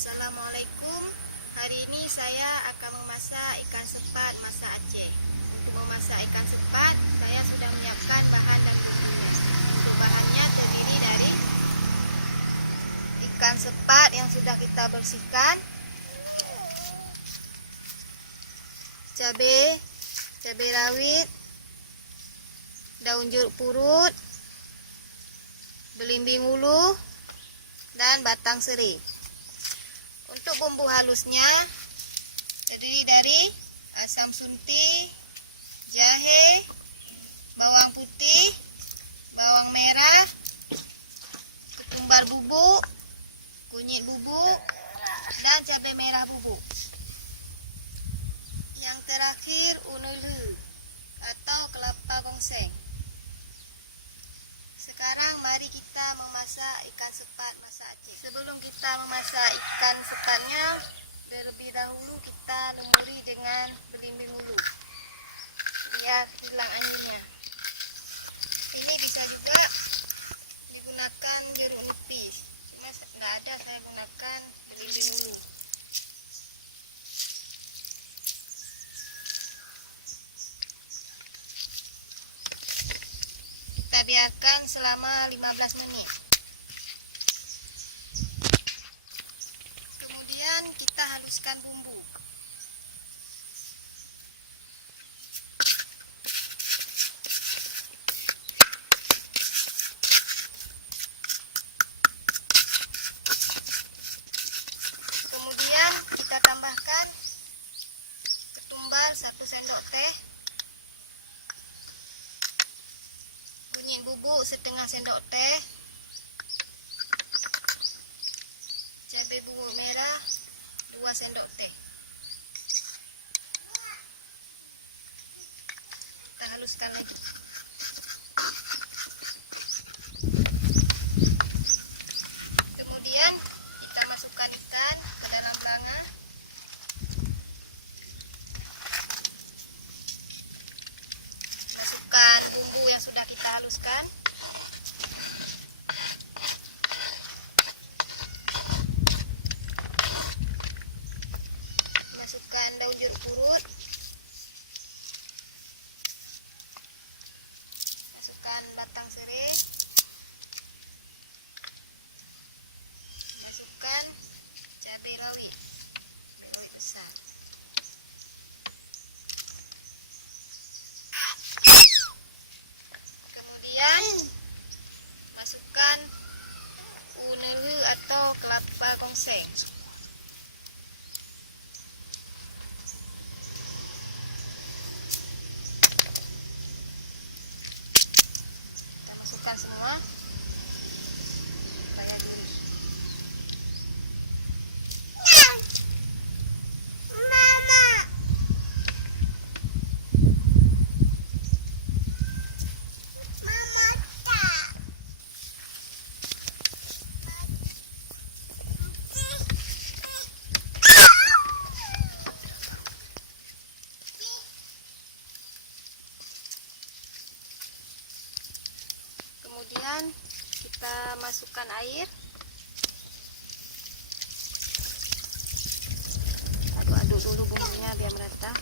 Assalamualaikum. Hari ini saya akan memasak ikan sepat masak Aceh. Untuk memasak ikan sepat, saya sudah menyiapkan bahan dan bumbunya. Untuk bahannya terdiri dari ikan sepat yang sudah kita bersihkan, cabai rawit, daun jeruk purut, belimbing ulu, dan batang serai. Untuk bumbu halusnya terdiri dari asam sunti, jahe, bawang putih, bawang merah, ketumbar bubuk, kunyit bubuk, dan cabai merah bubuk. Yang terakhir unelu atau kelapa gongseng. Sekarang mari kita memasak ikan sepat masak Aceh. Sebelum kita memasak ikan sepatnya, terlebih dahulu kita lumuri dengan belimbing ulu biar hilang anginnya. Ini bisa juga digunakan jeruk nipis, cuma nggak ada, saya gunakan belimbing ulu. Kita biarkan selama 15 menit. Kemudian kita haluskan bumbu. Kemudian kita tambahkan ketumbar 1 sendok teh, kunyit bubuk setengah sendok teh, cabai bubuk merah 2 sendok teh. Kita haluskan lagi. Kemudian kita masukkan ikan ke dalam belanga. Masukkan bumbu yang sudah kita haluskan. Masukkan daun jeruk purut. Masukkan batang serai. Masukkan cabai rawit besar. Kemudian masukkan unelu atau kelapa gongseng. Kita masukkan semua supaya lurus. Kemudian kita masukkan air. Aduk-aduk dulu bumbunya biar merata.